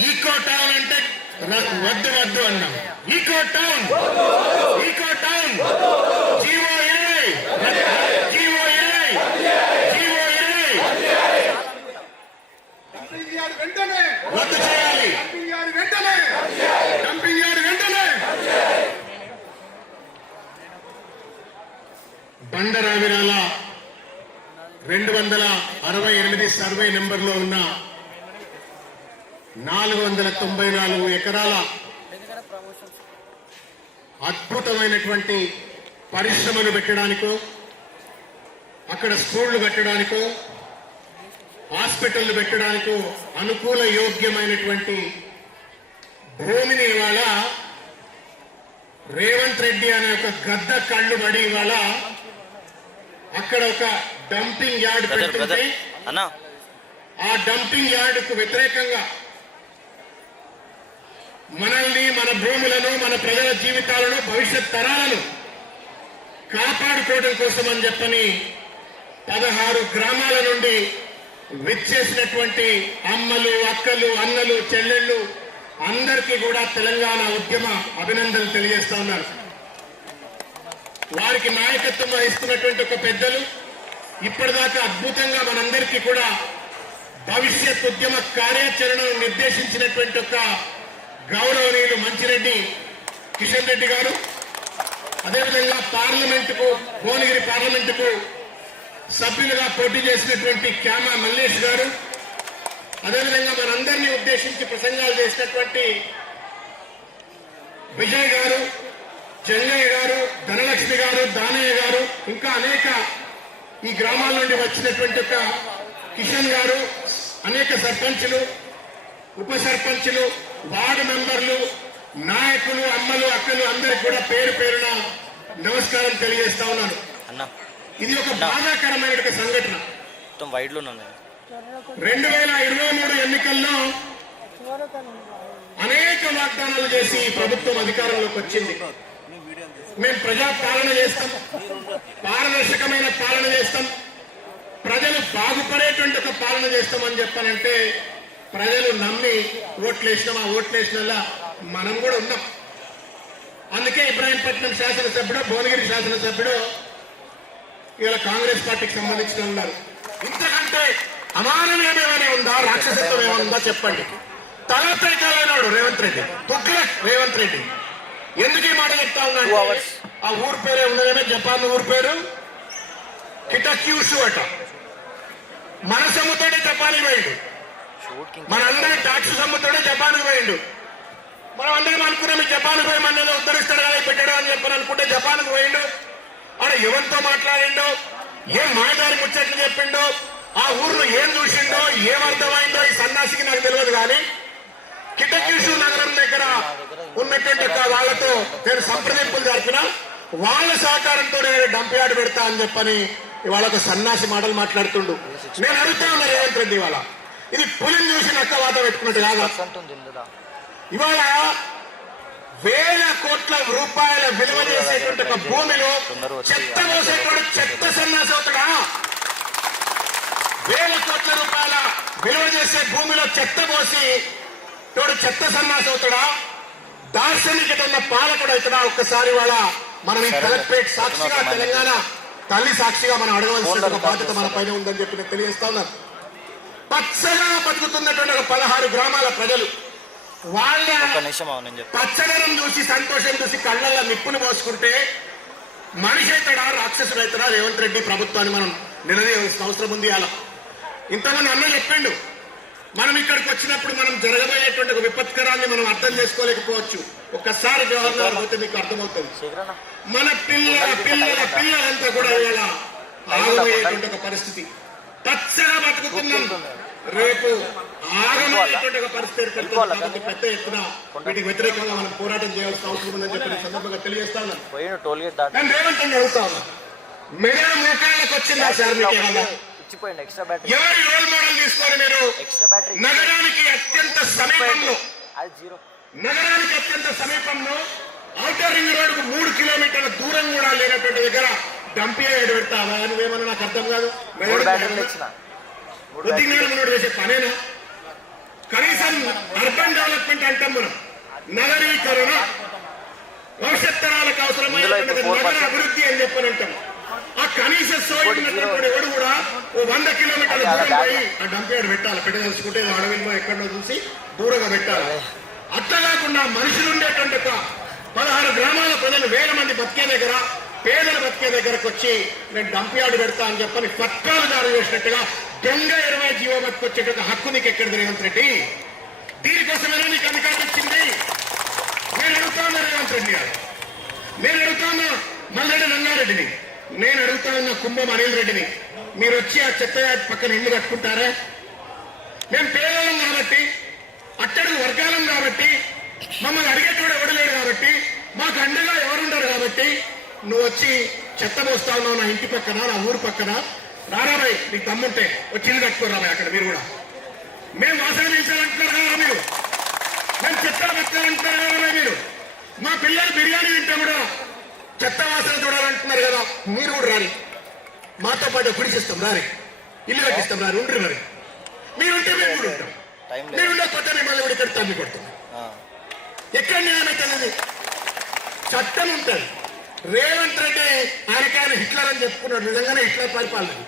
Eco town అంటే వద్దు వద్దు అన్నాం. Eco town, eco town, GO 20, GO 20, GO 20 రద్దు చేయాలి. డంపింగ్ యార్డ్ వెంటనే. బండరావిరాల 268 సర్వే నెంబర్లో ఉన్న 494 ఎకరాల అద్భుతమైనటువంటి పరిశ్రమలు పెట్టడానికో, అక్కడ స్కూళ్లు పెట్టడానికో, హాస్పిటళ్లు పెట్టడానికో అనుకూల యోగ్యమైనటువంటి భూమిని ఇవాళ రేవంత్ రెడ్డి అనే ఒక గద్ద కళ్ళు పడి ఇవాళ అక్కడ ఒక డంపింగ్ యార్డ్ పెట్టుకుంటే ఆ డంపింగ్ యార్డుకు వ్యతిరేకంగా మనల్ని, మన భూములను, మన ప్రజల జీవితాలను, భవిష్యత్ తరాలను కాపాడుకోవడం కోసం అని చెప్పని 16 గ్రామాల నుండి విచ్చేసినటువంటి అమ్మలు, అక్కలు, అన్నలు, చెల్లెళ్ళు అందరికీ కూడా తెలంగాణ ఉద్యమ అభినందనలు తెలియజేస్తా ఉన్నారు. వారికి నాయకత్వం వహిస్తున్నటువంటి ఒక పెద్దలు ఇప్పటిదాకా అద్భుతంగా మనందరికీ కూడా భవిష్యత్ ఉద్యమ కార్యాచరణను నిర్దేశించినటువంటి ఒక గౌరవనీయులు మంచిరెడ్డి కిషన్ రెడ్డి గారు, అదేవిధంగా పార్లమెంటుకు, భువనగిరి పార్లమెంటుకు సభ్యులుగా పోటీ చేసినటువంటి క్యామా మల్లేష్ గారు, అదేవిధంగా మనందరినీ ఉద్దేశించి ప్రసంగాలు చేసినటువంటి విజయ్ గారు, చెంగయ్య గారు, ధనలక్ష్మి గారు, దానయ్య గారు, ఇంకా అనేక ఈ గ్రామాల నుండి వచ్చినటువంటి ఒక కిషన్ గారు, అనేక సర్పంచులు, ఉప సర్పంచులు, వార్డు మెంబర్లు, నాయకులు, అమ్మలు, అక్కలు అందరికి కూడా పేరు పేరున నమస్కారం తెలియజేస్తా ఉన్నాను. ఇది ఒక బాధాకరమైన సంఘటన. 2023 ఎన్నికల్లో అనేక వాగ్దానాలు చేసి ప్రభుత్వం అధికారంలోకి వచ్చింది. మేము ప్రజా పాలన చేస్తాం, పారదర్శకమైన పాలన చేస్తాం, ప్రజలు బాగుపడేటువంటి ఒక పాలన చేస్తామని చెప్పానంటే ప్రజలు నమ్మి ఓట్లేసినాం. ఆ ఓట్లేసినలా మనం కూడా ఉన్నాం. అందుకే ఇబ్రాహీంపట్నం శాసనసభ్యుడు, భువనగిరి శాసనసభ్యుడు ఇలా కాంగ్రెస్ పార్టీకి సంబంధించిన ఉన్నారు. ఇంతకంటే అమానవీయం ఏమైనా ఉందా, రాక్షసత్వం ఏమైనా ఉందా చెప్పండి. తలపైకాలైనాడు రేవంత్ రెడ్డి, తుగ్లక్ రేవంత్ రెడ్డి. ఎందుకు ఈ మాట చెప్తా ఉన్నాడు? ఆ ఊరు పేరే ఉన్నదేమే, జపాన్ ఊరు పేరు కిటక్యూషు అట. మన సొమ్ముతోనే జపాన్కి పోయిండు, మనందరి ట్యాక్స్ సొమ్ముతోనే జపాన్కి పోయిండు. మనం అందరం అనుకున్నాం ఈ జపాన్కి పోయి మన ఉద్ధరిస్తాడు కదా పెట్టాడు అని చెప్పని అనుకుంటే జపాన్కి పోయిండు. ఆడ ఎవరితో మాట్లాడిండో, ఏం మాయదారి ముచ్చట్లు చెప్పిండో, ఆ ఊర్లో ఏం చూసిండో, ఏమర్థమైందో ఈ సన్నాసికి నాకు తెలియదు. కానీ కిటకీషు నగరం దగ్గర ఉన్నటువంటి వాళ్ళతో నేను సంప్రదింపులు జరిపిన, వాళ్ళ సహకారంతో నేను డంప్ యార్డ్ పెడతా అని చెప్పని ఇవాళ ఒక సన్నాసి మాటలు మాట్లాడుతుండు. నేను అడుగుతా ఉన్నా రేవంత్ రెడ్డి, ఇవాళ ఇది పులిని చూసి నక్క వాత పెట్టుకున్నట్టు కాదా? ఇవాళ వేల కోట్ల రూపాయల విలువ చేసేటువంటి ఒక భూమిలో చెత్త మోసేటువంటి చెత్త సన్నాసి అవుతాడా? వేల కోట్ల రూపాయల విలువ చేసే భూమిలో చెత్త పోసి తోడు చెత్త సన్నాసి అవుతాడా? దార్శనికత ఉన్న పాలకుడు అవుతాడా? ఒక్కసారి వాళ్ళ మనం ఈ కలెక్టరేట్ సాక్షిగా, తెలంగాణ తల్లి సాక్షిగా మనం అడగవలసిన ఒక బాధ్యత మన పైన ఉందని చెప్పి నేను తెలియజేస్తా ఉన్నాను. పచ్చగా బతుకుతున్నటువంటి ఒక 16 గ్రామాల ప్రజలు వాళ్ళ పచ్చదనం చూసి, సంతోషం చూసి కళ్ళల్లో నిప్పులు పోసుకుంటే మనిషి అవుతాడా, రాక్షసుడు అవుతాడా రేవంత్ రెడ్డి ప్రభుత్వాన్ని మనం నిలదీయాల్సిన అవసరం ఉంది. అలా ఇంతమంది అన్న చెప్పిండు, మనం ఇక్కడికి వచ్చినప్పుడు మనం జరగబోయేటువంటి ఒక విపత్కరాన్ని మనం అర్థం చేసుకోలేకపోవచ్చు. ఒక్కసారి జవహర్లాల్ పోతే మీకు అర్థమవుతుంది. మన పిల్లలంతా కూడా ఇవాళ ఆగమయ్యేటువంటి ఒక పరిస్థితి. పచ్చగా బతుకుతున్నాం, రేపు ఆగమయ్యేటువంటి ఒక పరిస్థితి ఏర్పడుతుంది. కాబట్టి పెద్ద ఎత్తున వీటికి వ్యతిరేకంగా మనం పోరాటం చేయాల్సిన అవసరం ఉందని చెప్పి సందర్భంగా తెలియజేస్తా ఉన్నాను. నేను రేవంత్ రెడ్డి అడుగుతా ఉన్నా, మెగా మోకాళ్ళకి వచ్చిందా సార్ మీకు ఏమన్నా? ఎవరి రోల్ మోడల్ తీసుకొని మీరు నగరానికి అత్యంత సమీపంలో ఔటర్ రింగ్ రోడ్డుకు 3 కిలోమీటర్ల దూరం కూడా లేనటువంటి దగ్గర డంప్ యార్డ్ పెడతావా? నువ్వేమన్నా నాకు అర్థం కాదు. బుద్ధిజ్ఞానం చేసే పనేనా? కనీసం అర్బన్ డెవలప్మెంట్ అంటాం మనం, నగరీకరణ, భవిష్యత్ తరాలకు అవసరమైనటువంటి నగర అభివృద్ధి అని చెప్పని అంటాం. ఆ కనీస సోయినటువంటి ఎవడు కూడా ఓ 100 కిలోమీటర్ల దూరం పోయి ఆ డంప్ యార్డ్ పెట్టాలి. పెట్టదలుచుకుంటే అడవిలో ఎక్కడో చూసి దూరంగా పెట్టాలి. అట్లా కాకుండా మనుషులు ఉండేటువంటి ఒక 16 గ్రామాల ప్రజలు, వేల మంది బతికే దగ్గర, పేదలు బతికే దగ్గరకు వచ్చి నేను డంప్ యార్డ్ పెడతా అని చెప్పని పత్రాలు జారీ చేసినట్టుగా దొంగ 20 జీవో బతికొచ్చేట హక్కు నీకు ఎక్కడ రేవంత్ రెడ్డి? దీనికోసమైనా నీకు అధికారం ఇచ్చింది? నేను అడుగుతాను రేవంత్ రెడ్డి గారు, నేను అడుగుతాను మల్లెడ్డి రంగారెడ్డిని, నేను అడుగుతా ఉన్న కుంభం అనిల్ రెడ్డిని, మీరు వచ్చి ఆ చెత్త పక్కన ఇల్లు కట్టుకుంటారా? మేము పేదలం కాబట్టి, అట్టడుగు వర్గాలం కాబట్టి, మమ్మల్ని అడిగేటోడు ఎవడలేడు కాబట్టి, మాకు అండగా ఎవరుండరు కాబట్టి నువ్వు వచ్చి చెత్త మోస్తా ఉన్నావు నా ఇంటి పక్కన, నా ఊరు పక్కన, రారాబాయ్ నీకు దమ్ముంటే వచ్చి ఇల్లు కట్టుకోరాబాయ్ అక్కడ. మీరు కూడా మేము ఆశ్రయించాలంటున్నారు కదా, మీరు మేము చెత్త పెట్టాలంటున్నారు కదా, మీరు మా పిల్లలు బిర్యానీ తింటే కూడా చెత్త వాసన చూడాలంటున్నారు కదా, మీరు కూడా రాని మాతో పాటు గుడిసిస్తాం, రారి ఇల్లు కట్టిస్తాం, రారి ఉండ్రి, మరి మీరుంటే మేము కూడా ఉంటాం, మీరుండే కొత్త మిమ్మల్ని కూడా ఇక్కడ తమ్మి కొడతాం. ఎక్కడ న్యాయమైతే చట్టం ఉంటుంది. రేవంత్ రెడ్డి ఆయనకాయన హిట్లర్ అని చెప్పుకున్నాడు, నిజంగానే హిట్లర్ పరిపాలన.